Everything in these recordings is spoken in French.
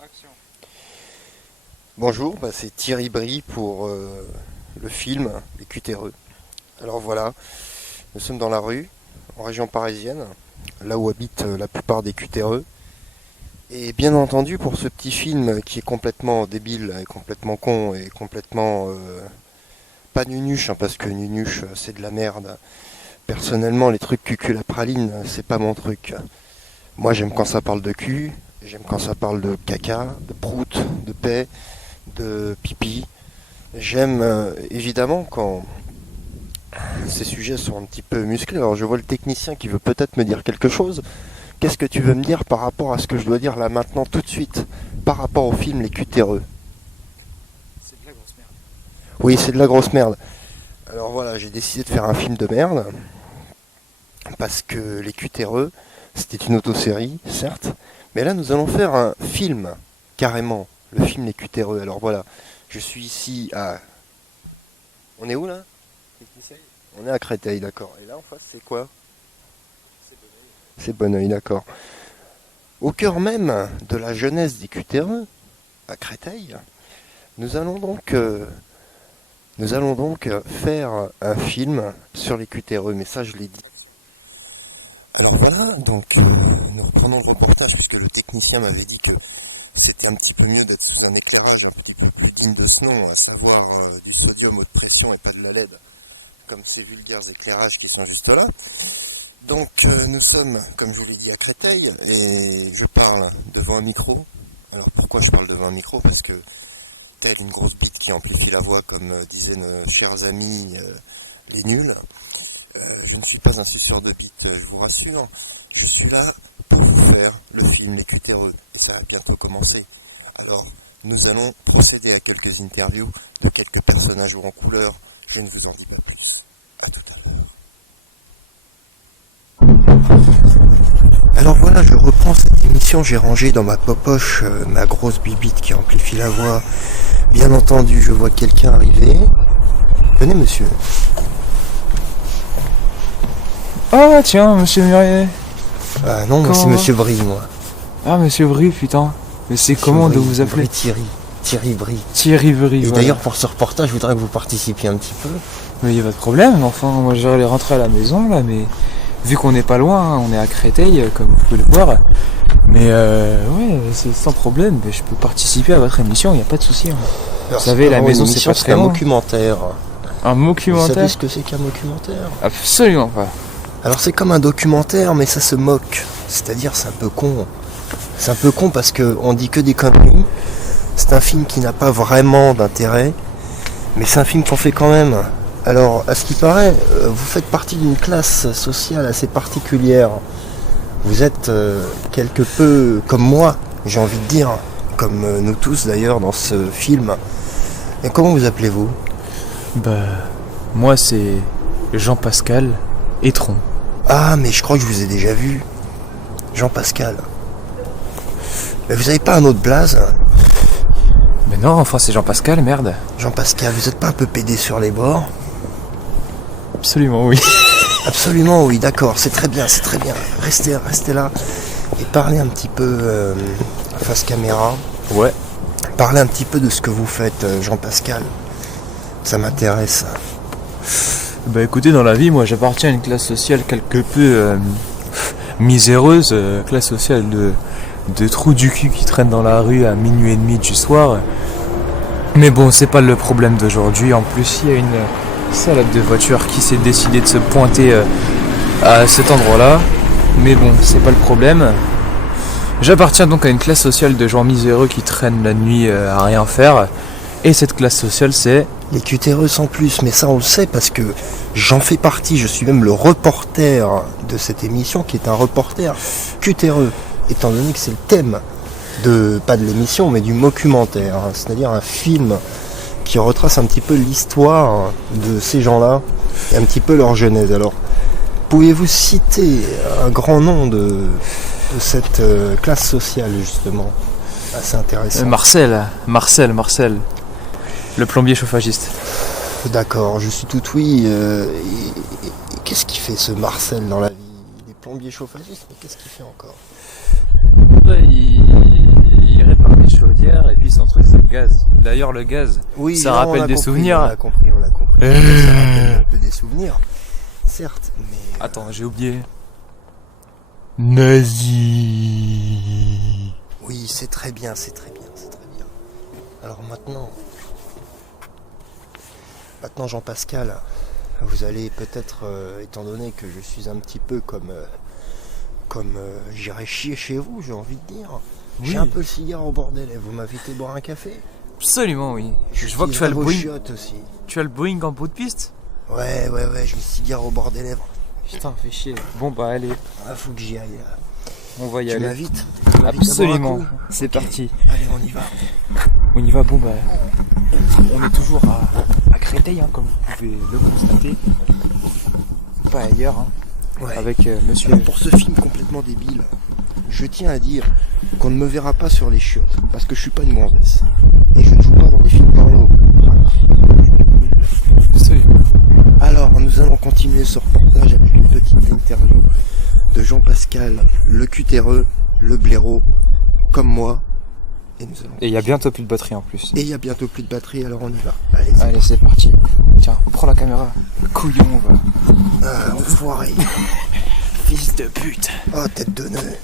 Action. Bonjour, c'est Thierry Brie pour le film Les Cutéreux. Alors voilà, nous sommes dans la rue, en région parisienne, là où habitent la plupart des cutéreux. Et bien entendu, pour ce petit film qui est complètement débile, et complètement con, et complètement pas nunuche, parce que nunuche c'est de la merde. Personnellement, les trucs cucul à praline, c'est pas mon truc. Moi j'aime quand ça parle de cul, j'aime quand ça parle de caca, de prout, de paix, de pipi. J'aime évidemment quand ces sujets sont un petit peu musclés. Alors je vois le technicien qui veut peut-être me dire quelque chose. Qu'est-ce que tu veux me dire par rapport à ce que je dois dire là maintenant tout de suite par rapport au film Les Cutéreux? C'est de la grosse merde. Oui, c'est de la grosse merde. Alors voilà, j'ai décidé de faire un film de merde parce que Les Cutéreux, c'était une autosérie, certes, mais là nous allons faire un film, carrément, le film Les Cutéreux. Alors voilà, je suis ici à... On est où là? On est à Créteil, d'accord. Et là en face c'est quoi? C'est Bonneuil, d'accord. Au cœur même de la jeunesse des Cutéreux, à Créteil, nous allons donc faire un film sur les Cutéreux, mais ça je l'ai dit. Alors voilà, donc nous reprenons le reportage puisque le technicien m'avait dit que c'était un petit peu mieux d'être sous un éclairage un petit peu plus digne de ce nom, à savoir du sodium haute pression et pas de la LED, comme ces vulgaires éclairages qui sont juste là. Donc nous sommes, comme je vous l'ai dit, à Créteil et je parle devant un micro. Alors pourquoi je parle devant un micro? Parce que telle une grosse bite qui amplifie la voix, comme disaient nos chers amis les nuls. Je ne suis pas un suceur de bites, je vous rassure. Je suis là pour vous faire le film Les Cutéreux. Et ça va bientôt commencer. Alors, nous allons procéder à quelques interviews de quelques personnages en couleur. Je ne vous en dis pas plus. À tout à l'heure. Alors voilà, je reprends cette émission. J'ai rangé dans ma poche ma grosse bibite qui amplifie la voix. Bien entendu, je vois quelqu'un arriver. Venez, monsieur. Ah tiens, monsieur Murier. Ah non, moi c'est monsieur Brie, moi. Ah monsieur Brie, putain. Mais c'est Monsieur comment de Brie, vous appeler? Thierry Brie. Thierry Brie, Et voilà. d'ailleurs, pour ce reportage, je voudrais que vous participiez un petit peu. Mais y a pas de problème, enfin, moi j'allais rentrer à la maison là, mais vu qu'on n'est pas loin, hein, on est à Créteil, comme vous pouvez le voir. Mais ouais, c'est sans problème, mais je peux participer à votre émission, y a pas de souci. Hein. Alors, Vous savez, la maison, c'est émission, pas c'est très un loin. documentaire. Un Vous savez documentaire? ce que c'est qu'un documentaire? Absolument pas. Alors c'est comme un documentaire, mais ça se moque. C'est-à-dire, c'est un peu con. C'est un peu con parce qu'on dit que des conneries. C'est un film qui n'a pas vraiment d'intérêt, mais c'est un film qu'on fait quand même. Alors, à ce qui paraît, vous faites partie d'une classe sociale assez particulière. Vous êtes quelque peu comme moi, j'ai envie de dire, comme nous tous d'ailleurs dans ce film. Et comment vous appelez-vous? Bah, moi c'est Jean-Pascal Etron. Ah, mais je crois que je vous ai déjà vu. Jean-Pascal. Mais vous avez pas un autre blaze? Mais non, enfin c'est Jean-Pascal, merde. Jean-Pascal, vous êtes pas un peu pédé sur les bords? Absolument oui. Absolument, oui, d'accord, c'est très bien, c'est très bien. Restez là et parlez un petit peu face caméra. Ouais. Parlez un petit peu de ce que vous faites, Jean-Pascal. Ça m'intéresse. Bah écoutez, dans la vie, moi j'appartiens à une classe sociale quelque peu miséreuse, classe sociale de trous du cul qui traînent dans la rue à minuit et demi du soir. Mais bon, c'est pas le problème d'aujourd'hui. En plus, il y a une salade de voiture qui s'est décidé de se pointer à cet endroit-là. Mais bon, c'est pas le problème. J'appartiens donc à une classe sociale de gens miséreux qui traînent la nuit à rien faire. Et cette classe sociale, c'est... Les cutéreux sans plus, mais ça on le sait parce que j'en fais partie, je suis même le reporter de cette émission qui est un reporter cutéreux, étant donné que c'est le thème pas de l'émission mais du documentaire, c'est-à-dire un film qui retrace un petit peu l'histoire de ces gens-là et un petit peu leur genèse. Alors, pouvez-vous citer un grand nom de cette classe sociale justement? Assez intéressant. Marcel. Le plombier chauffagiste. D'accord, je suis tout oui. Qu'est-ce qu'il fait ce Marcel dans la vie? Il est plombier chauffagiste, mais qu'est-ce qu'il fait encore? Il répare les chaudière et puis son truc c'est le gaz. D'ailleurs le gaz, Oui, ça là, rappelle on a des compris, souvenirs. On a compris. Ça rappelle un peu des souvenirs, certes, mais... Attends, j'ai oublié. Nazi. Oui, c'est très bien. Alors maintenant, Jean-Pascal, vous allez peut-être, étant donné que je suis un petit peu comme j'irais chier chez vous, j'ai envie de dire. Oui. J'ai un peu le cigare au bord des lèvres. Vous m'invitez boire un café? Absolument oui. Je vois que tu as le vos Boeing. chiottes aussi. Tu as le Boeing en bout de piste? Ouais, j'ai le cigare au bord des lèvres. Putain, fais chier. Bon bah allez, Ah, faut que j'y aille. on va y Tu aller. m'invites? Absolument. C'est Ok. parti. Allez, on y va. On y va, bon bah. On est toujours à Créteil, hein, comme vous pouvez le constater. Pas ailleurs, hein. Ouais. Avec monsieur. Alors, pour ce film complètement débile, je tiens à dire qu'on ne me verra pas sur les chiottes, parce que je suis pas une gonzesse. Et je ne joue pas dans des films porno. Voilà. Absolument. Alors, nous allons continuer ce reportage avec une petite interview de Jean-Pascal, le cutéreux, le blaireau, comme moi. Et nous allons... Et il y a bientôt plus de batterie en plus. Et il y a bientôt plus de batterie, alors on y va. Allez, Allez, c'est parti. Tiens, prends la caméra. Couillon, on va. enfoiré. Fils de pute. Oh, tête de nœud.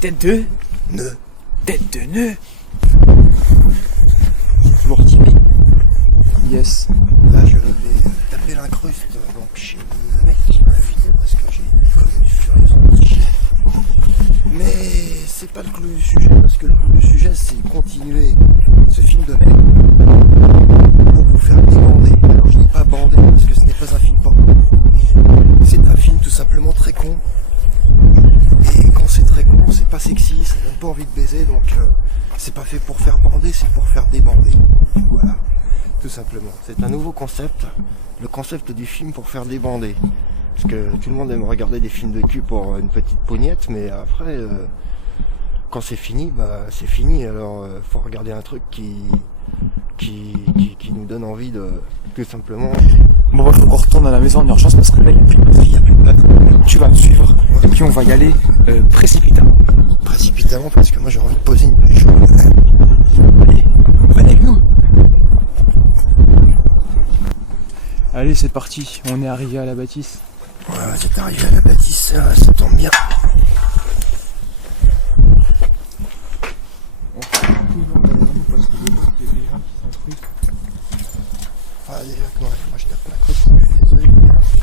Tête de. Nœud. Tête de nœud. C'est toujours typé. Yes. Là, je vais taper l'incruste donc chez le mec qui m'a invité parce que j'ai comme une furieuse. Mais c'est pas le clou du sujet, parce que le clou du sujet, c'est continuer ce film de merde pour vous faire débander. Alors, je dis pas bander parce que ce n'est pas un film porno. C'est un film tout simplement très con. Et quand c'est très con, c'est pas sexy, ça donne pas envie de baiser, donc c'est pas fait pour faire bander, c'est pour faire débander. Voilà. Tout simplement. C'est un nouveau concept, le concept du film pour faire débander. Parce que tout le monde aime regarder des films de cul pour une petite poignette, mais après, quand c'est fini, bah c'est fini. Alors, faut regarder un truc qui nous donne envie de, tout simplement... Bon, bah, faut qu'on retourne à la maison en urgence parce que là, il n'y a plus de batterie, il n'y a plus de batterie. Tu vas me suivre. Et puis, on va y aller précipitamment. Précipitamment, parce que moi j'ai envie de poser une chose. Allez, venez avec nous. Allez, c'est parti. On est arrivé à la bâtisse. Ouais, c'est arrivé à la bâtisse, ça tombe bien. Ah, déjà que moi je tape la crosse, je suis désolé. Merci.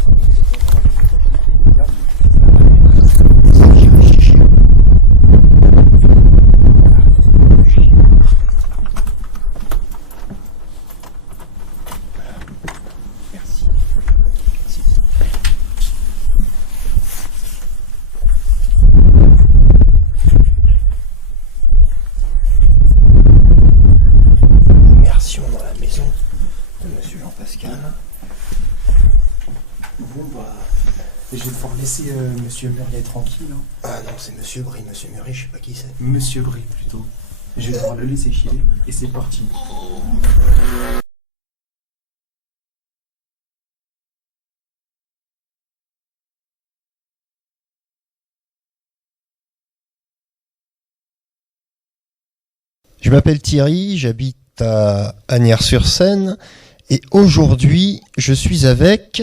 Immersion dans la maison de monsieur Jean-Pascal. Bon, bah. Je vais devoir laisser monsieur Muriel tranquille. Hein. Ah non, c'est monsieur Brie, monsieur Murray, je sais pas qui c'est. Monsieur Brie, plutôt. Je vais devoir le laisser filer. Et c'est parti. Je m'appelle Thierry, j'habite à Asnières-sur-Seine et aujourd'hui je suis avec...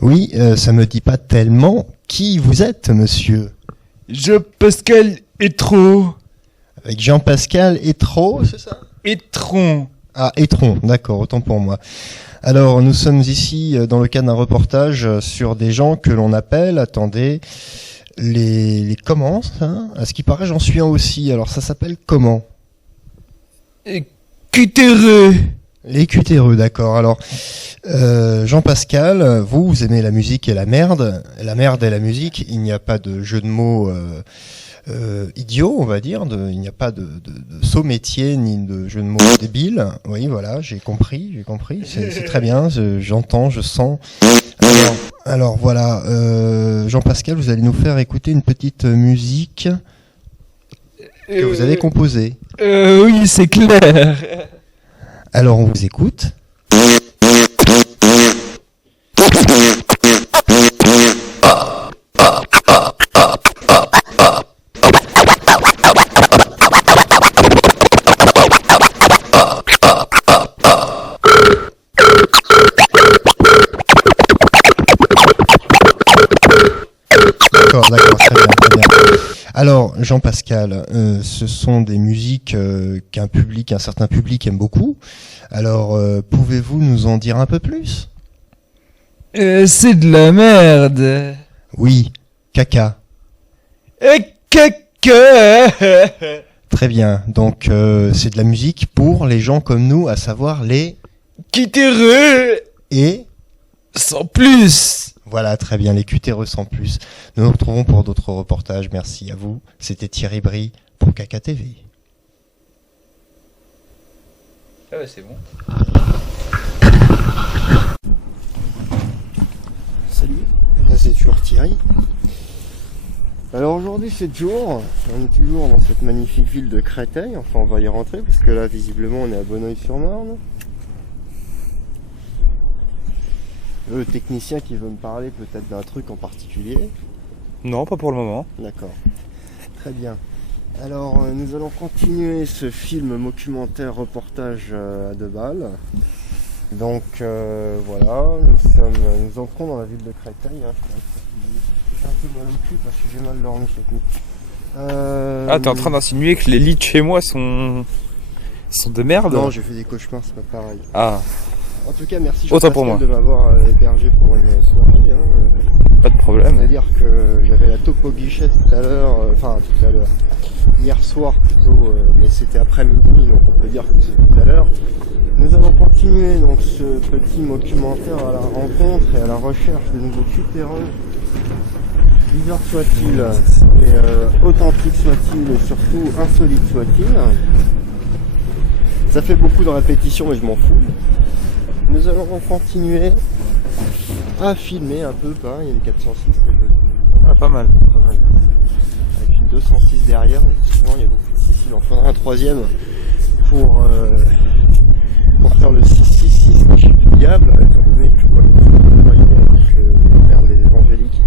Oui, ça me dit pas tellement qui vous êtes, monsieur. Jean-Pascal Etro. Avec Jean-Pascal Etro, c'est ça? Etron. Ah, Etron, d'accord, autant pour moi. Alors, nous sommes ici dans le cadre d'un reportage sur des gens que l'on appelle, attendez, les comment, hein? À ce qui paraît, j'en suis un aussi. Alors, ça s'appelle comment? Cutéreux. Les cutéreux, d'accord. Alors, Jean-Pascal, vous aimez la musique et la merde et la musique. Il n'y a pas de jeu de mots idiot, on va dire. Il n'y a pas de saut métier ni de jeu de mots débile. Oui, voilà, j'ai compris. C'est très bien. J'entends, je sens. Alors voilà, Jean-Pascal, vous allez nous faire écouter une petite musique que vous avez composée. Oui, c'est clair. Alors on vous écoute. Alors, Jean-Pascal, ce sont des musiques qu'un certain public aime beaucoup. Alors, pouvez-vous nous en dire un peu plus? C'est de la merde. Oui, caca. Caca. Très bien. Donc, c'est de la musique pour les gens comme nous, à savoir les... Cutéreux. Et... Sans plus. Voilà, très bien, les cutéreux sans plus. Nous nous retrouvons pour d'autres reportages. Merci à vous. C'était Thierry Brie pour Caca TV. Ah ouais, c'est bon. Salut, là c'est toujours Thierry. Alors aujourd'hui c'est jour, on est toujours dans cette magnifique ville de Créteil, enfin on va y rentrer parce que là visiblement on est à Bonneuil-sur-Marne. Le technicien qui veut me parler peut-être d'un truc en particulier. Non, pas pour le moment. D'accord, très bien. Alors nous allons continuer ce film documentaire reportage à 2 balles. Donc voilà, nous entrons dans la ville de Créteil. J'ai un peu mal au cul parce que j'ai mal dormi cette nuit. Ah, t'es en train d'insinuer que les lits de chez moi sont de merde? Non, j'ai fait des cauchemars, c'est pas pareil. Ah, En tout cas, merci autant pour moi de m'avoir hébergé pour une soirée. Pas de problème. C'est-à-dire que j'avais la taupe au guichet tout à l'heure, hier soir plutôt, mais c'était après-midi, donc on peut dire que c'est tout à l'heure. Nous allons continuer donc ce petit documentaire à la rencontre et à la recherche de nouveaux cutéreux, bizarres soient-ils, et authentiques soient-ils, et surtout insolites soient-ils. Ça fait beaucoup de répétitions, mais je m'en fous. Nous allons continuer à filmer un peu, il y a une 406 que je... Ah, pas mal. Avec une 206 derrière, effectivement il y a beaucoup de 6, il en faudra un troisième pour faire le 666 qui est fiable, étant donné que je vois le merde les évangéliques.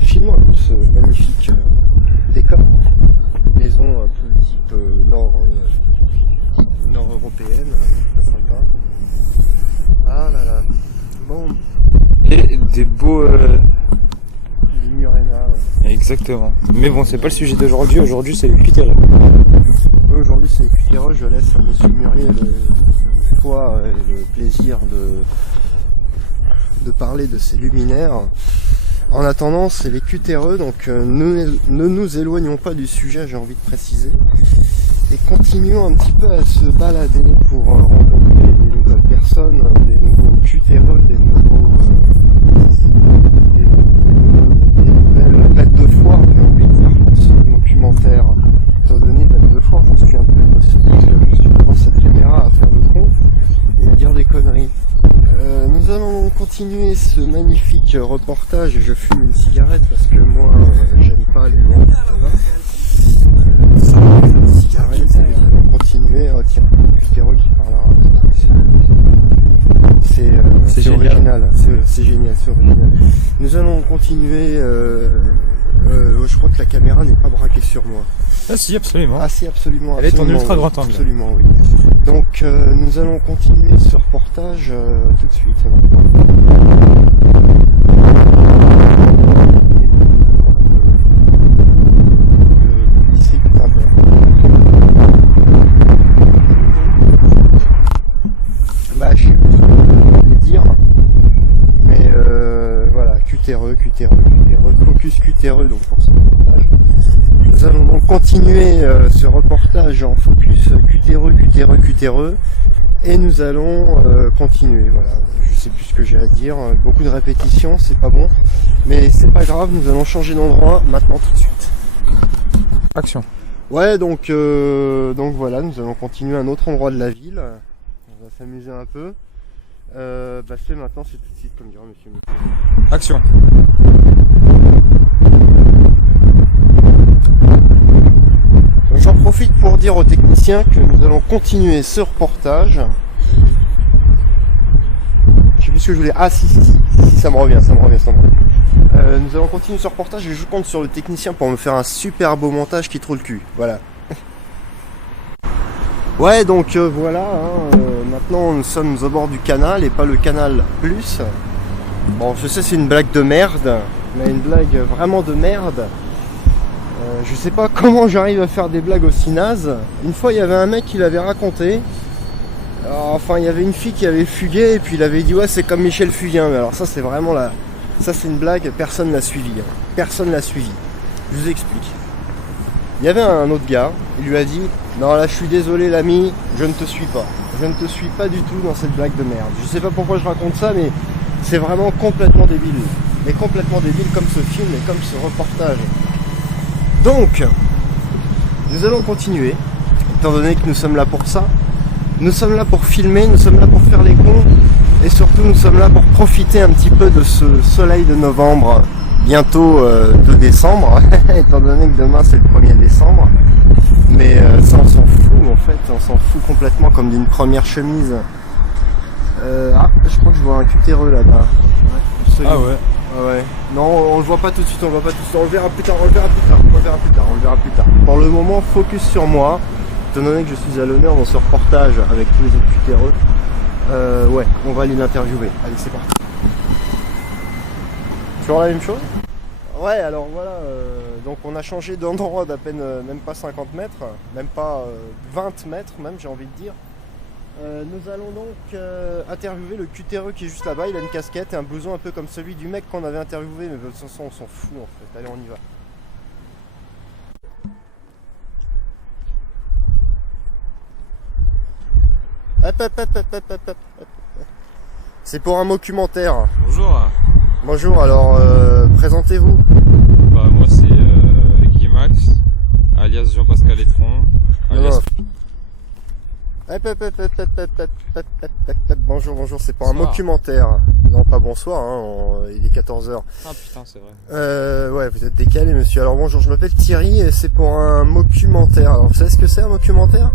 Filmons un peu ce magnifique décor, une maison un peu type nord-européenne, très sympa. Ah là là, bon. Et des beaux... Des Murena, ouais. Exactement. Mais bon, c'est pas le sujet d'aujourd'hui. Aujourd'hui, c'est les cutéreux. Aujourd'hui, c'est les cutéreux. Je laisse à Monsieur Murier le choix et le plaisir de parler de ces luminaires. En attendant, c'est les cutéreux, donc ne nous éloignons pas du sujet, j'ai envie de préciser. Et continuons un petit peu à se balader pour rencontrer des nouvelles personnes, des nouveaux cutéreux, des nouvelles bêtes de foire, j'ai envie de dire, pour ce documentaire. Étant donné bêtes de foire, j'en suis un peu je prends cette caméra à faire le con et à dire des conneries. Nous allons continuer ce magnifique reportage. Je fume une cigarette parce que moi j'aime pas les longs cigarette et nous allons continuer. Oh tiens, cutéreux qui parlera. C'est original, c'est génial, c'est original. Nous allons continuer. Je crois que la caméra n'est pas braquée sur moi. Ah si, absolument. Ah si, absolument. Elle est en ultra grand angle. Absolument, oui. Donc nous allons continuer ce reportage tout de suite. Bah je sais pas ce que je voulais dire, mais voilà, cutéreux, focus cutéreux donc pour ce reportage. Nous allons donc continuer ce reportage en focus cutéreux et nous allons continuer. Voilà, je sais plus ce que j'ai à dire, beaucoup de répétitions, c'est pas bon, mais c'est pas grave, nous allons changer d'endroit maintenant tout de suite. Action. Ouais, donc voilà, nous allons continuer à un autre endroit de la ville. On va s'amuser un peu. C'est maintenant, c'est tout de suite, comme dirait Monsieur. Action. J'en profite pour dire aux techniciens que nous allons continuer ce reportage. Je sais plus ce que je voulais. Ah si, ça me revient. Nous allons continuer ce reportage et je compte sur le technicien pour me faire un super beau montage qui trouve le cul. Voilà. Ouais, donc voilà, maintenant nous sommes au bord du canal et pas le canal plus. Bon, je sais c'est une blague de merde, mais une blague vraiment de merde. Je sais pas comment j'arrive à faire des blagues aussi nazes. Une fois, il y avait un mec qui l'avait raconté. Alors, enfin, il y avait une fille qui avait fugué et puis il avait dit ouais, c'est comme Michel Fugain. Mais alors ça, c'est vraiment la... Ça, c'est une blague, personne l'a suivi. Hein. Personne l'a suivi. Je vous explique. Il y avait un autre gars, il lui a dit non, là, je suis désolé, l'ami, je ne te suis pas. Je ne te suis pas du tout dans cette blague de merde. Je sais pas pourquoi je raconte ça, mais c'est vraiment complètement débile. Mais complètement débile comme ce film et comme ce reportage. Donc, nous allons continuer, étant donné que nous sommes là pour ça. Nous sommes là pour filmer, nous sommes là pour faire les cons, et surtout nous sommes là pour profiter un petit peu de ce soleil de novembre, bientôt de décembre, étant donné que demain c'est le 1er décembre. Mais ça on s'en fout en fait, on s'en fout complètement comme d'une première chemise. Je crois que je vois un cutéreux là-bas. Ouais, Ah ouais. ah ouais. Non, on le voit pas tout de suite, on le voit pas tout de suite. On le verra plus tard, on le verra plus tard, on le verra plus tard, on le verra plus tard. Pour le moment, focus sur moi. Étant donné que je suis à l'honneur dans ce reportage avec tous les autres cutéreux. Ouais, on va aller l'interviewer. Allez, c'est parti. Toujours la même chose? Ouais, alors voilà, donc on a changé d'endroit d'à peine, même pas 50 mètres, même pas 20 mètres même, j'ai envie de dire. Nous allons donc interviewer le cutéreux qui est juste là-bas. Il a une casquette et un blouson un peu comme celui du mec qu'on avait interviewé, mais de toute façon on s'en fout en fait. Allez, on y va. Hop. C'est pour un documentaire. Bonjour, Bonjour, alors présentez-vous. bah, moi c'est Guy Max, alias Jean-Pascal Etron, alias... Bonjour, c'est pour un Bonsoir. documentaire. Non, pas bonsoir, hein, il est 14h. Ah putain, c'est vrai. Ouais, vous êtes décalé, monsieur. Alors bonjour, je m'appelle Thierry et c'est pour un documentaire. Alors vous savez ce que c'est un documentaire?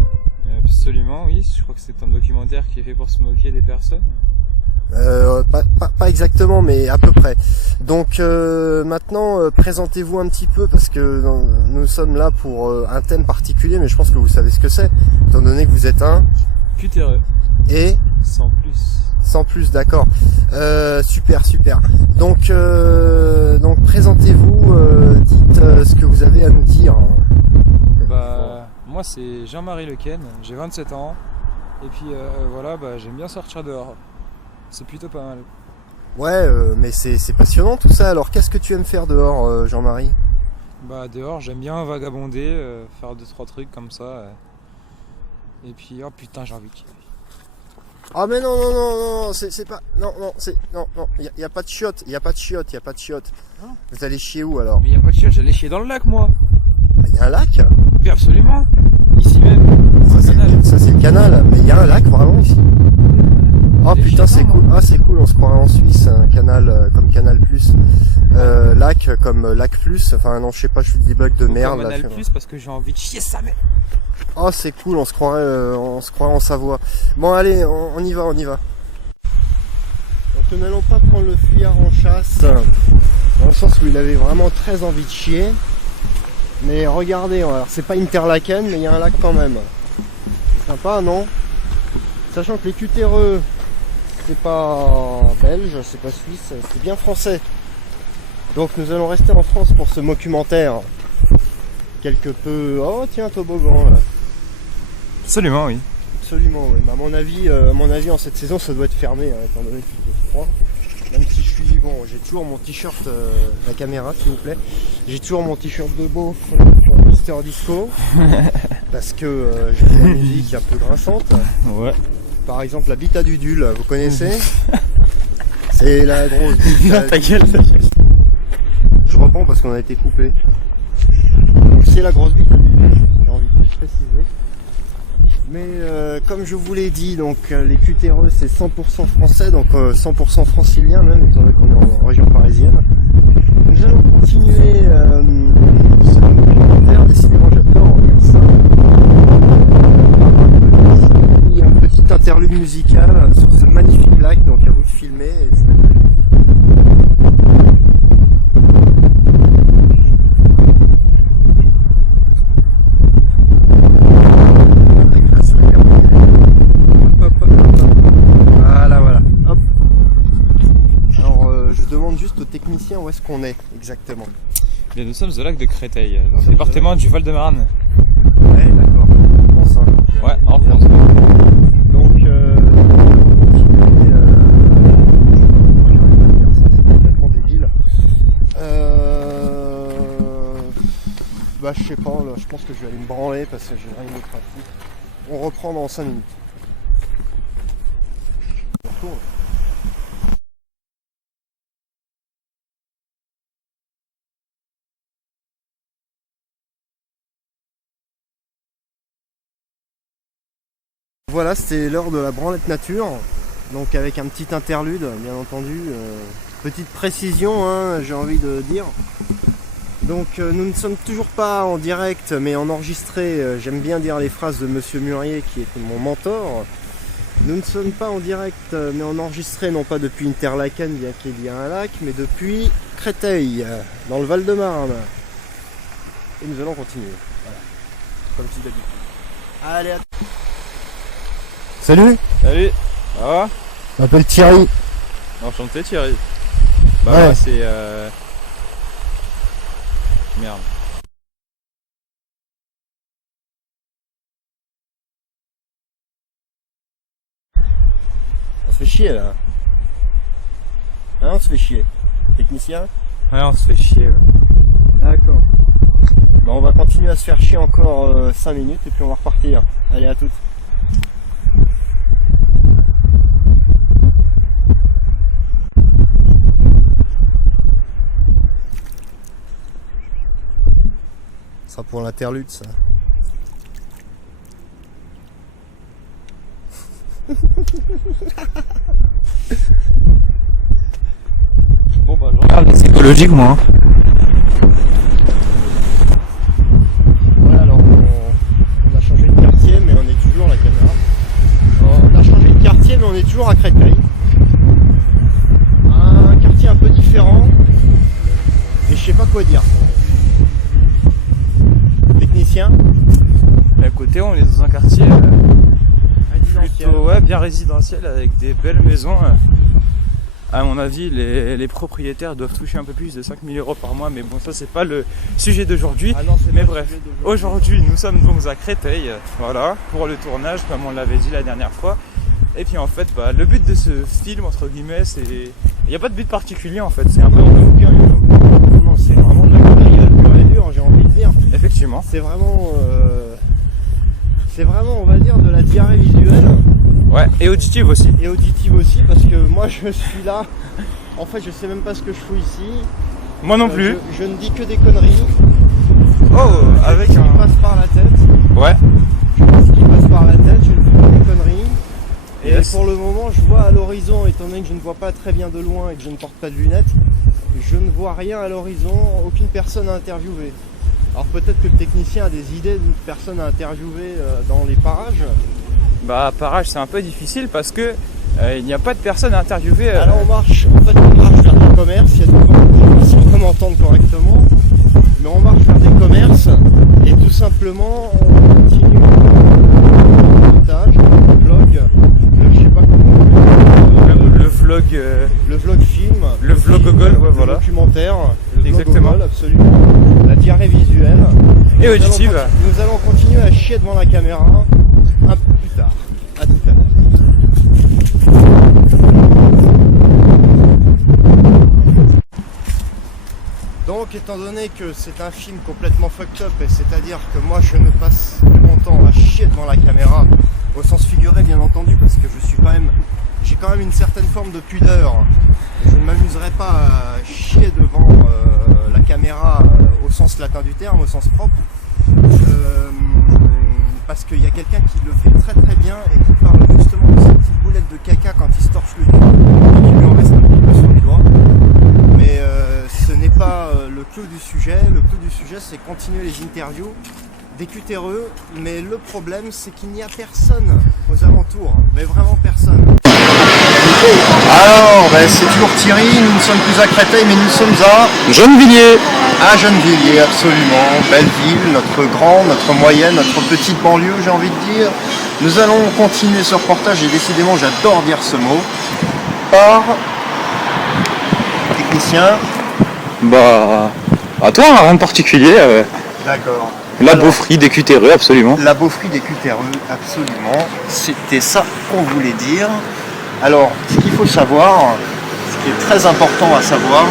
Absolument, oui, je crois que c'est un documentaire qui est fait pour se moquer des personnes. Pas exactement, mais à peu près. Donc maintenant, présentez-vous un petit peu parce que nous sommes là pour un thème particulier, mais je pense que vous savez ce que c'est, étant donné que vous êtes un Cutéreux, et sans plus. sans plus, d'accord. Super. Donc présentez-vous, dites ce que vous avez à nous dire. Bah, moi c'est Jean-Marie Lequen, j'ai 27 ans, et puis voilà, bah, j'aime bien sortir dehors. C'est plutôt pas mal. Ouais, mais c'est passionnant tout ça. Alors qu'est-ce que tu aimes faire dehors, Jean-Marie? Bah, dehors, j'aime bien vagabonder, faire 2-3 trucs comme ça. Et puis, oh putain, j'ai envie de... Ah mais non, c'est pas... Non, y a pas de chiottes, y a pas de chiottes. Ah. Vous allez chier où alors? Mais y a pas de chiotte, j'allais chier dans le lac, moi. Y a un lac? Mais absolument. Ici même. Ça c'est le canal, mais y a un lac vraiment ici? Oh Des putain, c'est chiens, cool. Ah c'est cool, on se croirait en Suisse, un canal comme Canal Plus. Lac comme Lac Plus, enfin non je sais pas, je fais des blagues de merde. Comme Là, Canal Plus parce que j'ai envie de chier ça, mais... Oh c'est cool, on se croirait en Savoie. Bon allez, on y va. Donc nous n'allons pas prendre le fuyard en chasse, dans le sens où il avait vraiment très envie de chier. Mais regardez, alors c'est pas Interlaken, mais il y a un lac quand même. C'est sympa, non? Sachant que les cutéreux, c'est pas belge, c'est pas suisse, c'est bien français. Donc nous allons rester en France pour ce documentaire. Quelque peu... Oh tiens, toboggan là. Absolument, oui. Absolument, oui. Mais à mon avis, en cette saison, ça doit être fermé, hein, étant donné qu'il fait froid. Même si je suis... Bon, j'ai toujours mon t-shirt... la caméra, s'il vous plaît. J'ai toujours mon t-shirt de beauf sur Mister Disco. Parce que j'ai de la musique un peu grinçante. Ouais. Par exemple, la bite à Dudule, vous connaissez? C'est la grosse bite à... Ta gueule. Je reprends parce qu'on a été coupé. Donc c'est la grosse bite à Dudule, j'ai envie de préciser. Mais comme je vous l'ai dit, donc les cutéreux c'est 100% français, donc 100% francilien même, étant donné qu'on est en région parisienne. Nous allons continuer ce documentaire, décidément j'adore dire ça. Il y a un petit interlude musical sur ce magnifique lac, donc à vous de filmer. Voilà. Hop. Alors je demande juste au technicien où est-ce qu'on est exactement. Et nous sommes au lac de Créteil, dans le département du Val-de-Marne. Ouais, d'accord. En France, hein. Ouais, en France. Donc, on va continuer, c'est complètement débile. Bah, je sais pas, là, je pense que je vais aller me branler parce que j'ai rien d'autre à foutre. On reprend dans 5 minutes. On retourne. Voilà, c'était l'heure de la branlette nature, donc avec un petit interlude, bien entendu. Petite précision, hein, j'ai envie de dire. Donc nous ne sommes toujours pas en direct, mais en enregistré. J'aime bien dire les phrases de Monsieur Murier, qui est mon mentor. Nous ne sommes pas en direct, mais en enregistré, non pas depuis Interlaken, bien qu'il y ait un lac, mais depuis Créteil, dans le Val-de-Marne. Et nous allons continuer, voilà, comme si d'habitude. Allez, à... Salut, Salut, ça va? je m'appelle Thierry. Enchanté Thierry. Bah Ouais. moi, c'est... Merde. On se fait chier là. Hein, on se fait chier. Technicien? Ouais, on se fait chier. Ouais. D'accord. Bon, on va continuer à se faire chier encore 5 minutes et puis on va repartir. Allez, à toutes. Ça sera pour l'interlude, ça. Bon bah je regarde les écologiques moi. Voilà, alors on a changé de quartier, mais on est toujours la caméra. On a changé de quartier, mais on est toujours à Créteil. Un quartier un peu différent. Et je sais pas quoi dire. Technicien? À côté on est dans un quartier Résidentiel. plutôt bien résidentiel avec des belles maisons. À mon avis les propriétaires doivent toucher un peu plus de 5 000 € par mois, mais bon ça c'est pas le sujet d'aujourd'hui. Ah non, c'est Mais pas le bref, sujet d'aujourd'hui. aujourd'hui nous sommes donc à Créteil, voilà, pour le tournage comme on l'avait dit la dernière fois. Et puis en fait le but de ce film entre guillemets c'est... Il n'y a pas de but particulier en fait, c'est un peu... Non, c'est vraiment de la connerie pure et dure, j'ai envie de dire. Effectivement. C'est vraiment, on va dire, de la diarrhée visuelle Ouais, et auditive aussi. et auditive aussi, parce que moi je suis là. En fait, je sais même pas ce que je fous ici. Moi non plus. Je ne dis que des conneries. Oh, avec Ce qui un... passe par la tête. Ouais. Ce qui passe par la tête, je ne fais que des conneries. Et Yes. pour le moment, je vois à l'horizon, étant donné que je ne vois pas très bien de loin et que je ne porte pas de lunettes, je ne vois rien à l'horizon, aucune personne à interviewer. Alors peut-être que le technicien a des idées d'une personne à interviewer dans les parages. Bah, parage, c'est un peu difficile parce que il n'y a pas de personne à interviewer. Alors on marche, en fait on marche vers des commerces, il y a des si on peut m'entendre correctement, mais on marche vers des commerces et tout simplement on continue le montage, le vlog, je sais pas comment le vlog, le vlog film, le vlog film, Google, ouais, le voilà. documentaire, le vlog Exactement. Google, absolument, la diarrhée visuelle. Et Nous auditive. nous allons continuer à chier devant la caméra un peu plus tard. À tout à l'heure. Donc, étant donné que c'est un film complètement fucked up, et c'est-à-dire que moi je ne passe plus mon temps à chier devant la caméra, au sens figuré bien entendu, parce que j'ai quand même une certaine forme de pudeur. Je ne m'amuserai pas à chier devant la caméra au sens latin du terme, au sens propre, parce qu'il y a quelqu'un qui le fait très très bien et qui parle justement de cette petite boulette de caca quand il se torche le doigt, et qu'il lui en reste un petit peu sur les doigts. Mais ce n'est pas le clou du sujet. Le clou du sujet, c'est continuer les interviews des cutéreux. Mais le problème, c'est qu'il n'y a personne aux alentours. Mais vraiment personne. Alors, c'est toujours Thierry. Nous ne sommes plus à Créteil, mais nous sommes à Gennevilliers. à Gennevilliers, absolument. Belle ville, notre grande, notre moyenne, notre petite banlieue, j'ai envie de dire. Nous allons continuer ce reportage et décidément, j'adore dire ce mot. Par... technicien. Bah, Ah toi, rien de particulier. D'accord. La Alors, beaufrie des cutéreux, absolument. La beaufrie des cutéreux, absolument. C'était ça qu'on voulait dire. Alors, ce qu'il faut savoir, ce qui est très important à savoir,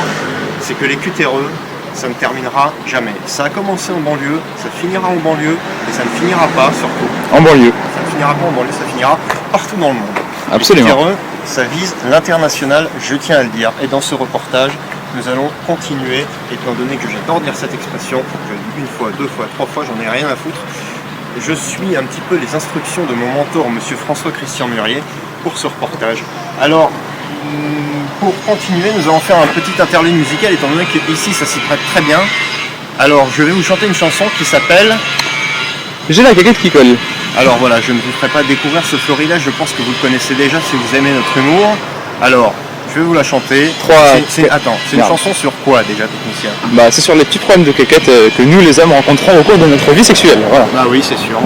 c'est que les cutéreux, ça ne terminera jamais. Ça a commencé en banlieue, ça finira en banlieue, et ça ne finira pas, surtout. En banlieue. Ça ne finira pas en banlieue, ça finira partout dans le monde. Absolument. Les cutéreux, ça vise l'international, je tiens à le dire. Et dans ce reportage, nous allons continuer, étant donné que j'adore dire cette expression, je le dis une fois, deux fois, trois fois, j'en ai rien à foutre. Je suis un petit peu les instructions de mon mentor, monsieur François-Christian Murier, pour ce reportage. Alors, pour continuer, nous allons faire un petit interlude musical, étant donné que ici ça s'y prête très bien. Alors, je vais vous chanter une chanson qui s'appelle... J'ai la caquette qui colle. Alors voilà, je ne vous ferai pas découvrir ce florilège, je pense que vous le connaissez déjà si vous aimez notre humour. Alors, je vais vous la chanter. Attends, c'est une chanson sur quoi déjà, technicien? Bah c'est sur les petits problèmes de caquette que nous les hommes rencontrons au cours de notre vie sexuelle. Voilà. Bah oui, c'est sûr.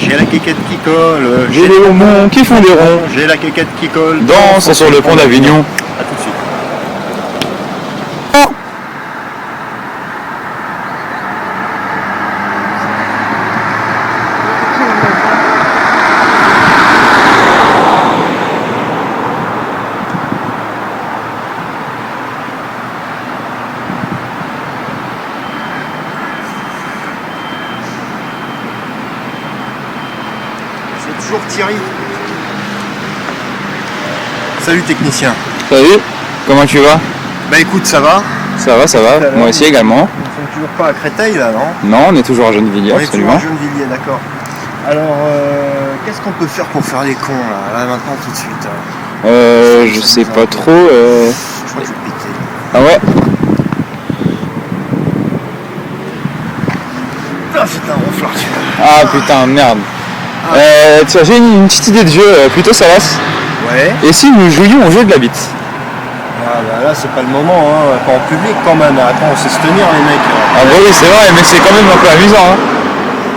J'ai la quéquette qui colle, J'ai les bonbons qui font des ronds. j'ai la quéquette qui colle. Dansons sur le pont d'Avignon. A tout de suite. C'est toujours Thierry. Salut technicien. Salut, comment tu vas? Bah écoute, ça va? Ça va, ça va. Moi aussi également. Nous ne sommes toujours pas à Créteil là, non? Non, on est toujours à Gennevilliers, On est toujours à absolument. Gennevilliers, d'accord. Alors, qu'est-ce qu'on peut faire pour faire les cons là maintenant tout de suite? Je sais pas trop. Je crois que je vais péter. Ah ouais? Ah, c'est un ronflard celui-là. Ah putain, merde. Tiens, j'ai une petite idée de jeu plutôt salace. Ouais. Et si nous jouions au jeu de la bite? Ah bah là c'est pas le moment, hein. Pas en public quand même. Attends, on sait se tenir les mecs. Ah bah oui, c'est vrai, mais c'est quand même un peu amusant. Hein.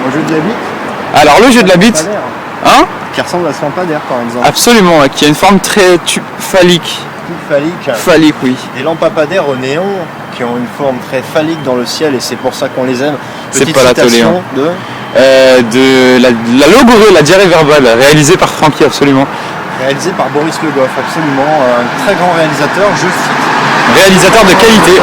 Au jeu de la bite. Alors le jeu de la bite, Lampadaire. hein? Qui ressemble à ce lampadaire par exemple. Absolument, ouais, qui a une forme très phallique. Tout phallique. Phallique, oui. Des lampadaires au néon qui ont une forme très phallique dans le ciel et c'est pour ça qu'on les aime. C'est Petite pas la citation tolé, de De la logorée, la diarrhée verbale, réalisée par Francky, absolument. réalisé par Boris Le Goff, absolument un très grand réalisateur, je cite. Réalisateur de qualité.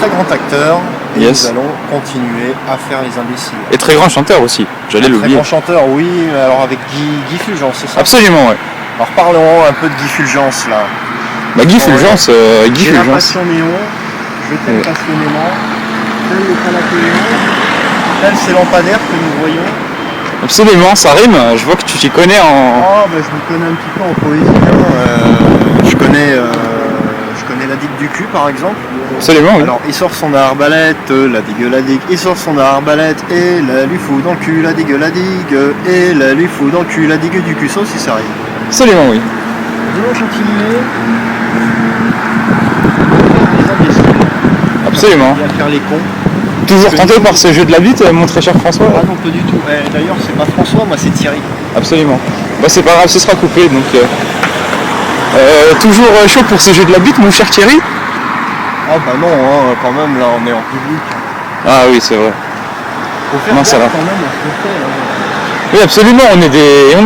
Très grand acteur. Et Yes. nous allons continuer à faire les imbéciles. Et très grand chanteur aussi, j'allais Très l'oublier. grand chanteur, oui, alors avec Guy Fulgence, c'est ça? Absolument, ouais. Alors parlons un peu de Guy Fulgence là. Bah Guy Fulgence, Guy J'ai la Fulgence. passion néon, je t'aime Ouais. passionnément, tel le Palatéon, tel ces lampadaires que nous voyons. Absolument, ça rime, je vois que tu t'y connais en... Oh, bah, je me connais un petit peu en poésie, hein. Je connais la digue du cul par exemple. Absolument, oui. Alors il sort son arbalète, la digue, il sort son arbalète et la lui fout dans le cul, la digue, et la lui fout dans le cul, la digue du cul, ça aussi ça arrive. Absolument, oui. Nous allons continuer. Les imbéciles. Absolument. Et à faire les cons. Toujours tenté par ce jeu de la bite, mon très cher François? Ah non, pas du tout. D'ailleurs, c'est pas François, moi c'est Thierry. Absolument. Bah c'est pas grave, ce sera coupé, donc... toujours chaud pour ce jeu de la bite, mon cher Thierry? Ah bah non, hein, quand même, là on est en public. Ah oui, c'est vrai. Faut faire Non, ça gaffe va. quand même à ce qu'on fait. Hein. Oui, absolument, on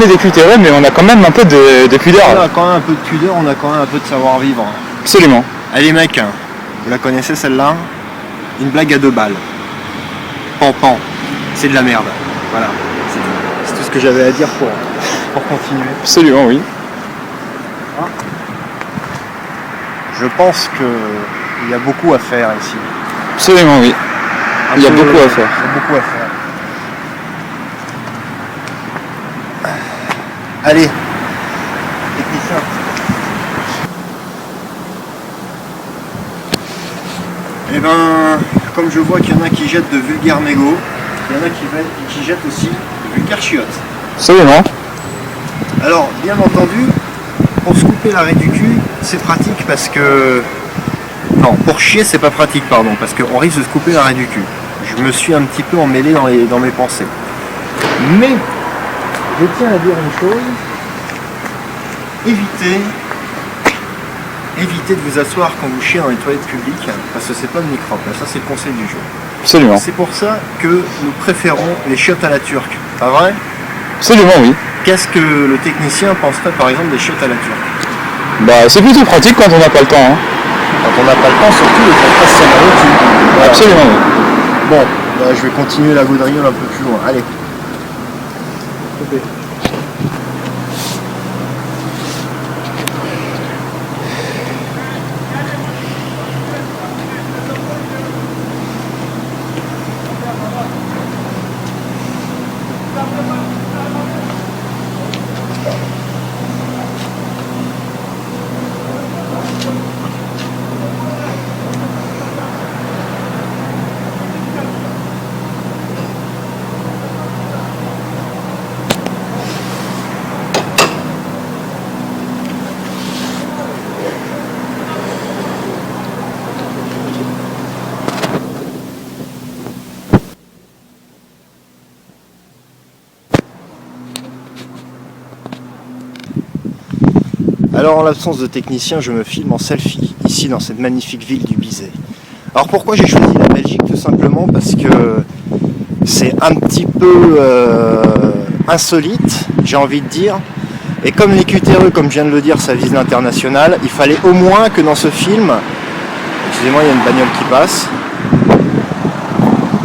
est des cutéreux, mais on a quand même un peu de pudeur. On a quand même un peu de pudeur, on a quand même un peu de savoir-vivre. Absolument. Allez mec, vous la connaissez celle-là? Une blague à 2 balles. Pan, c'est de la merde. Voilà, c'est tout ce que j'avais à dire pour continuer. Absolument, oui. Je pense qu'il y a beaucoup à faire ici. Absolument, oui. Il y a beaucoup à faire. Il y a beaucoup à faire. Allez, technicien. Eh ben, comme je vois qu'il y en a qui jettent de vulgaires mégots, il y en a qui jettent aussi de vulgaires chiottes. Absolument. Alors, bien entendu, pour se couper l'arrêt du cul, c'est pratique parce que... Non, pour chier, c'est pas pratique, pardon, parce qu'on risque de se couper l'arrêt du cul. Je me suis un petit peu emmêlé dans mes pensées. Mais, je tiens à dire une chose, évitez de vous asseoir quand vous chiez dans les toilettes publiques, parce que c'est pas de microbe, ça c'est le conseil du jour. Absolument. C'est pour ça que nous préférons les chiottes à la turque, pas vrai? Absolument, oui. Qu'est-ce que le technicien penserait par exemple des chiottes à la turque? Bah, c'est plutôt pratique quand on n'a pas le temps. Hein. Quand on n'a pas le temps, surtout et qu'on passe sa main au cul. Voilà. Absolument, oui. Bon, bah, je vais continuer la gaudriole un peu plus loin. Allez. Alors en l'absence de technicien, je me filme en selfie, ici dans cette magnifique ville du Bizet. Alors pourquoi j'ai choisi la Belgique? Tout simplement parce que c'est un petit peu insolite, j'ai envie de dire. Et comme les QTRE, comme je viens de le dire, ça vise l'international, il fallait au moins que dans ce film, excusez-moi, il y a une bagnole qui passe,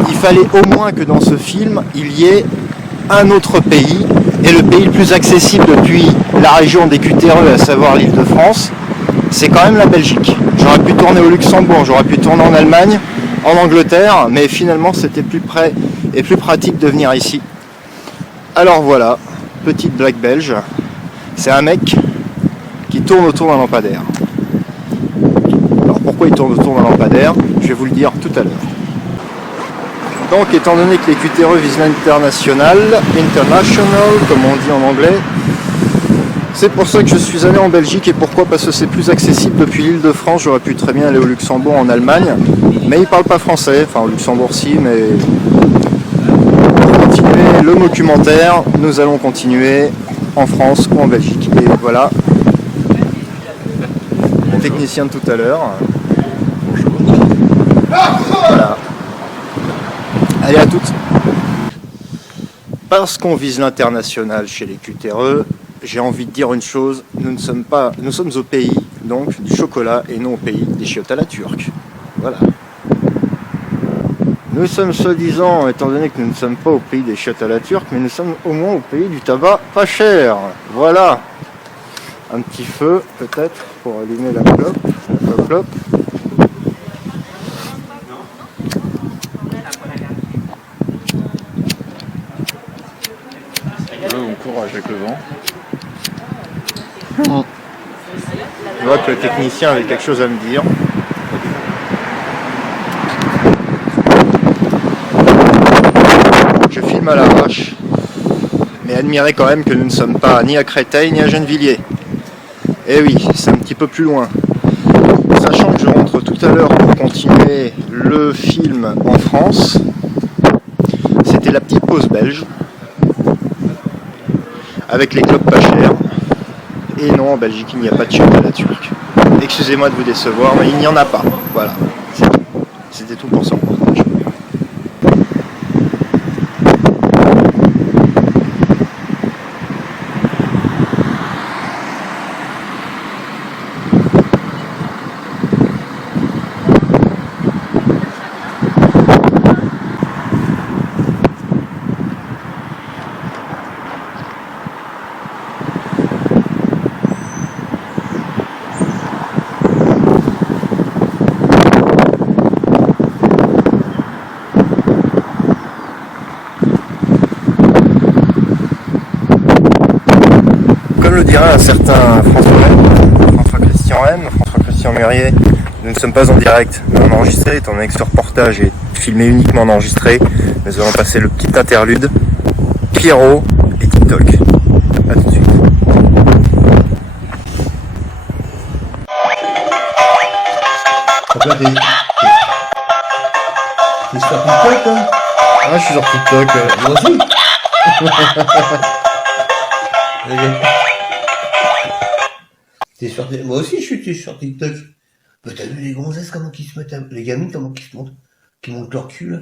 il fallait au moins que dans ce film, il y ait un autre pays, et le pays le plus accessible depuis la région des QTRE, à savoir l'Île-de-France, c'est quand même la Belgique. J'aurais pu tourner au Luxembourg, j'aurais pu tourner en Allemagne, en Angleterre, mais finalement c'était plus près et plus pratique de venir ici. Alors voilà, petite blague belge, c'est un mec qui tourne autour d'un lampadaire. Alors pourquoi il tourne autour d'un lampadaire? Je vais vous le dire tout à l'heure. Donc, étant donné que les QTRE visent l'international, comme on dit en anglais, c'est pour ça que je suis allé en Belgique. Et pourquoi? Parce que c'est plus accessible depuis l'Île-de-France. J'aurais pu très bien aller au Luxembourg, en Allemagne, mais ils ne parlent pas français. Enfin, au Luxembourg si, mais pour continuer le documentaire, nous allons continuer en France ou en Belgique. Et voilà, le technicien de tout à l'heure. Voilà. Allez, à toutes. Parce qu'on vise l'international chez les QTRE, j'ai envie de dire une chose, nous sommes au pays donc du chocolat et non au pays des chiottes à la turque. Voilà. Nous sommes soi-disant, étant donné que nous ne sommes pas au pays des chiottes à la turque, mais nous sommes au moins au pays du tabac pas cher. Voilà. Un petit feu peut-être pour allumer la clope. La clope. Bon courage avec le vent. Je vois que le technicien avait quelque chose à me dire. Je filme à l'arrache, mais admirez quand même que nous ne sommes pas ni à Créteil ni à Gennevilliers. Eh oui, c'est un petit peu plus loin. Sachant que je rentre tout à l'heure pour continuer le film en France, c'était la petite pause belge, avec les clopes pas chères. Et non, en Belgique, il n'y a pas de chiottes à la turque. Excusez-moi de vous décevoir, mais il n'y en a pas. Voilà, c'est tout. C'était tout pour ce reportage. Comme le dirait un certain François-Christian Murier, nous ne sommes pas en direct, mais en enregistré, étant donné que ce reportage est filmé uniquement en enregistré. Nous allons passer le petit interlude Pierrot et TikTok. A tout de suite. T'es sur TikTok, hein? Ah, je suis sur TikTok. Moi aussi. Moi aussi, je suis sur TikTok. Bah, t'as vu les gonzesses, comment qu'ils se mettent les gamines, comment qu'ils se montent, qui montent leur cul, là.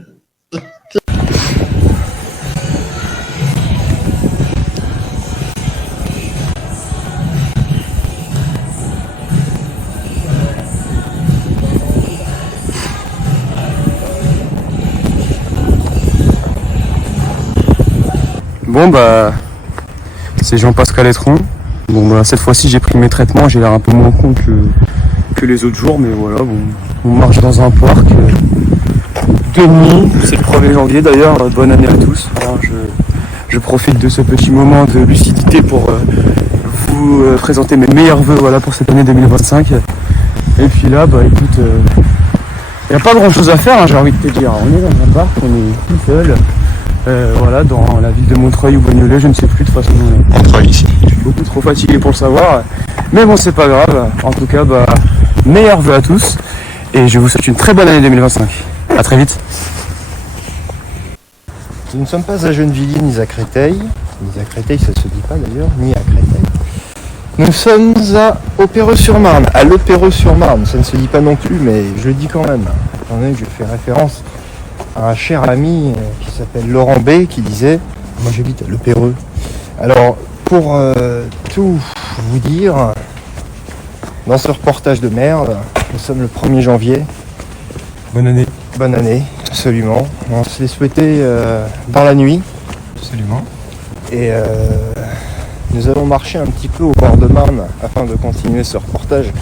Bon bah, c'est Jean-Pascal Etron. Bon bah, cette fois-ci j'ai pris mes traitements, j'ai l'air un peu moins con que les autres jours, mais voilà, bon, on marche dans un parc de nuit, c'est le 1er janvier d'ailleurs, bonne année à tous. Alors, je profite de ce petit moment de lucidité pour vous présenter mes meilleurs vœux, voilà, pour cette année 2025. Et puis là, bah écoute, il n'y a pas grand chose à faire, hein, j'ai envie de te dire. On est dans un parc, on est tout seul. Voilà, dans la ville de Montreuil ou Bagnolet, je ne sais plus, de toute façon. Montreuil ici. Je suis beaucoup trop fatigué pour le savoir. Mais bon, c'est pas grave. En tout cas, bah, meilleurs vœux à tous. Et je vous souhaite une très bonne année 2025. À très vite. Nous ne sommes pas à Gennevilliers ni à Créteil. Ni à Créteil, ça se dit pas d'ailleurs, ni à Créteil. Nous sommes à Opéreux-sur-Marne. À l'Opéreux-sur-Marne, ça ne se dit pas non plus, mais je le dis quand même. Étant donné que je fais référence à un cher ami qui s'appelle Laurent B, qui disait « Moi j'habite à l'Opéreux ». Alors, pour tout vous dire, dans ce reportage de merde, nous sommes le 1er janvier. Bonne année. Bonne année, absolument. On se l'est souhaité dans la nuit. Absolument. Et nous allons marcher un petit peu au bord de Marne afin de continuer ce reportage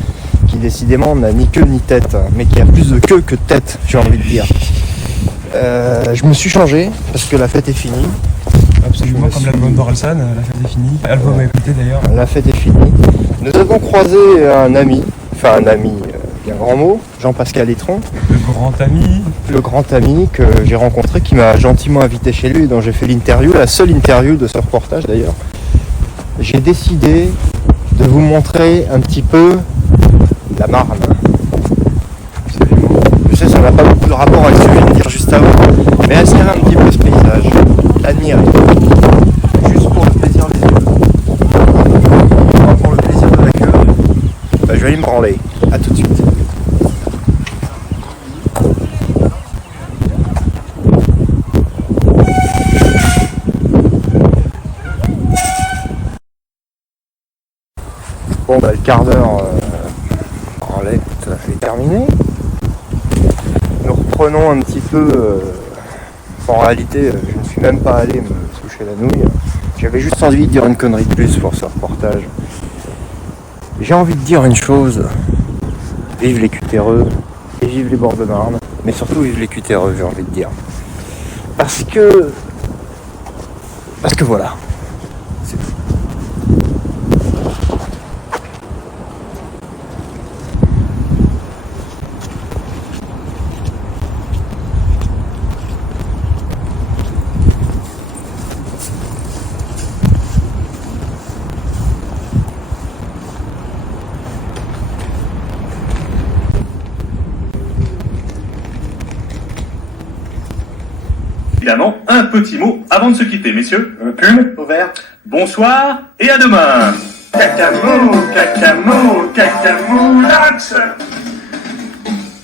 qui décidément n'a ni queue ni tête, mais qui a plus de queue que de tête, j'ai envie de dire. Je me suis changé parce que la fête est finie. Absolument, comme l'album d'Orelsan, la fête est finie. Album à écouter d'ailleurs. La fête est finie. Nous avons croisé un ami, bien grand mot, Jean-Pascal Etron. Le grand ami que j'ai rencontré, qui m'a gentiment invité chez lui et dont j'ai fait l'interview, la seule interview de ce reportage d'ailleurs. J'ai décidé de vous montrer un petit peu la Marne. Je sais, ça n'a pas beaucoup de rapport avec ce que je viens de dire juste avant, mais admirez un petit peu ce paysage. Admirez. Juste pour le plaisir des yeux. Pas pour le plaisir de la queue. Bah, je vais aller me branler. A tout de suite. Bon bah le quart d'heure en lait est terminé. Nous reprenons un petit peu. En réalité, je ne suis même pas allé me toucher la nouille. J'avais juste envie de dire une connerie de plus pour ce reportage. J'ai envie de dire une chose. Vive les cutéreux et vive les bords de Marne. Mais surtout vive les cutéreux, j'ai envie de dire. Parce que voilà. C'est tout. Évidemment, un petit mot avant de se quitter, messieurs. Pull, au vert. Bonsoir et à demain. Cacamoulax.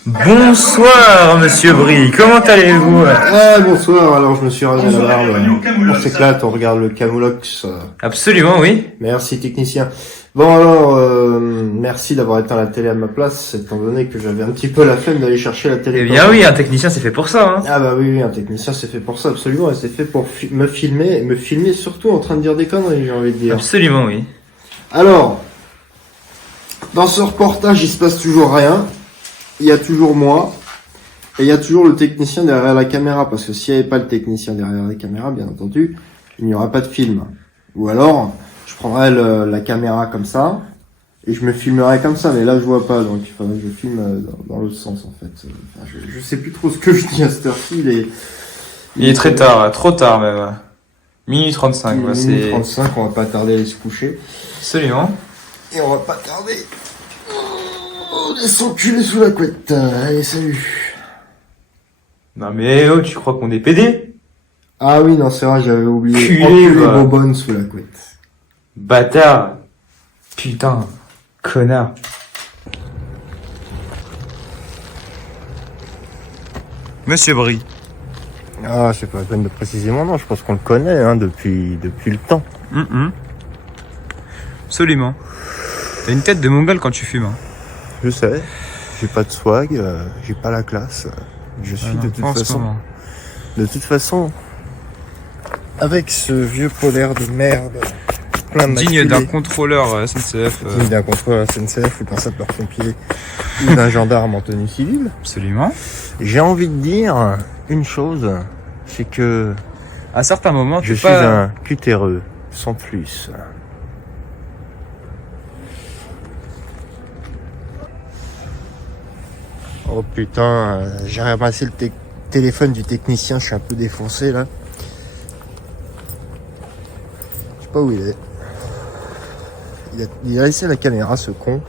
Bonsoir, monsieur Brie, comment allez-vous? Ah, bonsoir, alors je me suis rasé la barbe. On s'éclate, on regarde le Camoulox. Absolument, oui. Merci, technicien. Bon, alors, merci d'avoir éteint la télé à ma place, étant donné que j'avais un petit peu la flemme d'aller chercher la télé. Eh bien oui, un technicien c'est fait pour ça, hein. Ah bah oui, un technicien c'est fait pour ça, absolument, et c'est fait pour me filmer surtout en train de dire des conneries, j'ai envie de dire. Absolument, oui. Alors, dans ce reportage, il se passe toujours rien. Il y a toujours moi. Et il y a toujours le technicien derrière la caméra. Parce que s'il n'y avait pas le technicien derrière la caméra, bien entendu, il n'y aurait pas de film. Ou alors, je prendrais la caméra comme ça. Et je me filmerais comme ça. Mais là, je vois pas. Donc, il faudrait que je filme dans l'autre sens, en fait. Enfin, je sais plus trop ce que je dis à cette heure-ci. Il est très tard, trop tard même. Minuit 35, Minuit c'est... 35, on va pas tarder à aller se coucher. Absolument. Et on va pas tarder. On est s'enculer sous la couette. Allez, salut. Non mais oh, tu crois qu'on est pédé? Ah oui, non, c'est vrai, j'avais oublié. Culé, Enculer va. bonbonne sous la couette. Bâtard. Putain. Connard. Monsieur Brie. Ah, c'est pas la peine de préciser mon nom, je pense qu'on le connaît hein, depuis le temps. Absolument. T'as une tête de mongol quand tu fumes. Hein. Je sais, j'ai pas de swag, j'ai pas la classe. Je suis Ah non, de toute façon, avec ce vieux polaire de merde, plein de digne maculés, d'un contrôleur SNCF. digne d'un contrôleur SNCF ou d'un sapeur-pompier ou d'un gendarme en tenue civile, Absolument. j'ai envie de dire une chose, c'est que À certains moments, je t'es suis pas... un cutéreux, sans plus. Oh putain, j'ai ramassé le téléphone du technicien, je suis un peu défoncé là. Je sais pas où il est. Il a laissé la caméra, ce con.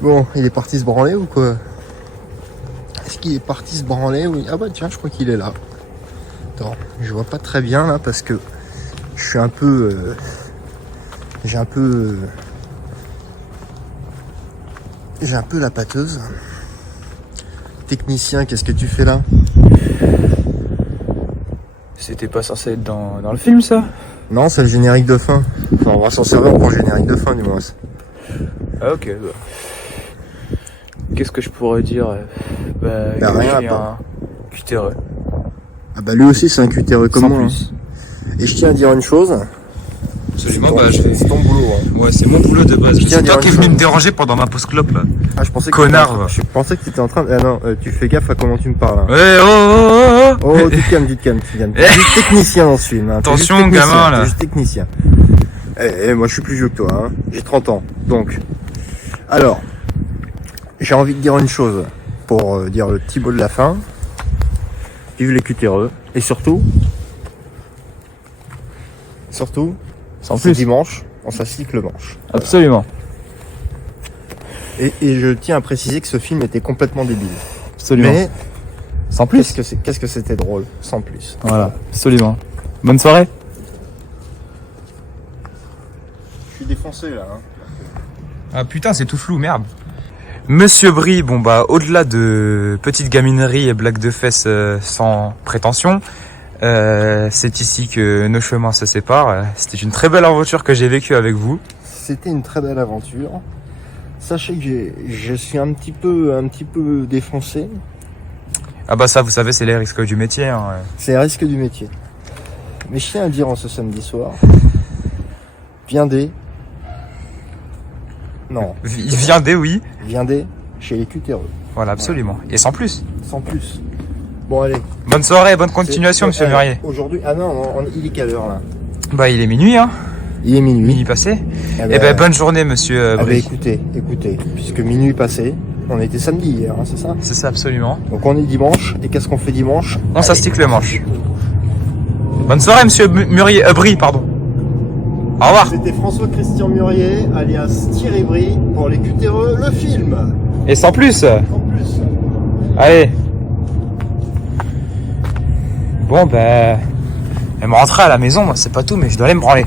Bon, il est parti se branler ou quoi? Est-ce qu'il est parti se branler ou... Ah bah tiens, je crois qu'il est là. Attends, je vois pas très bien là parce que je suis un peu... J'ai un peu la pâteuse. Technicien, qu'est-ce que tu fais là? C'était pas censé être dans le film, ça? Non, c'est le générique de fin. Enfin, on va s'en servir pour le générique de fin, du moins. Ah, ok. Bah. Qu'est-ce que je pourrais dire? Bah, rien, il y a un cutéreux. Ah bah lui aussi, c'est un cutéreux comme Sans moi. plus. Hein. Et je tiens à dire une chose. Absolument, C'est ton boulot. Hein. Ouais, c'est mon boulot de base. tiens à C'est dire toi qui es une venu chose. me déranger pendant ma pause clope, là. Ah, je pensais que Connard. je pensais que tu étais en train de... Ah non, tu fais gaffe à comment tu me parles. Hein. Ouais, oh. Oh, tu te calmes. T'es juste technicien dans ce film. Hein. T'es juste Attention, technicien, gamin, là. T'es juste technicien. Moi, je suis plus vieux que toi. Hein. J'ai 30 ans. Donc, alors, j'ai envie de dire une chose pour dire le petit mot de la fin. Vive les cutéreux. Et surtout, Sans c'est dimanche, on s'assique le manche. Absolument. Et je tiens à préciser que ce film était complètement débile. Absolument. Mais Sans qu'est-ce que c'était drôle, sans plus. Voilà, absolument. Bonne soirée. Je suis défoncé là. Hein. Ah putain, c'est tout flou, merde. Monsieur Brie, bon bah au-delà de petites gamineries et blagues de fesses sans prétention, c'est ici que nos chemins se séparent. C'était une très belle aventure que j'ai vécue avec vous. C'était une très belle aventure. Sachez que je suis un petit peu défoncé. Ah bah ça, vous savez, c'est les risques du métier. Hein. C'est le risque du métier. Mais je tiens à dire en ce samedi soir, viendez. Non, Viendez, oui. viendez chez les cutéreux. Voilà, absolument. Et sans plus. Sans plus. Bon allez. Bonne soirée, bonne continuation, monsieur Murier. Aujourd'hui, ah non, il est quelle heure là? Bah il est minuit, hein. Il est minuit. Minuit passé. Ah Eh ben bonne journée, monsieur ah bah, Brie. écoutez, puisque minuit passé, on était samedi hier, hein, c'est ça? C'est ça, absolument. Donc on est dimanche, et qu'est-ce qu'on fait dimanche? On s'astique le manche. Bonne soirée, monsieur Murier, Brie, pardon. Au revoir. C'était François-Christian Murier, alias Thierry Brie, pour les cutéreux, le film. Et sans plus. En plus. Allez. Bon, ben... Elle me rentrer à la maison, moi, c'est pas tout, mais je dois aller me branler.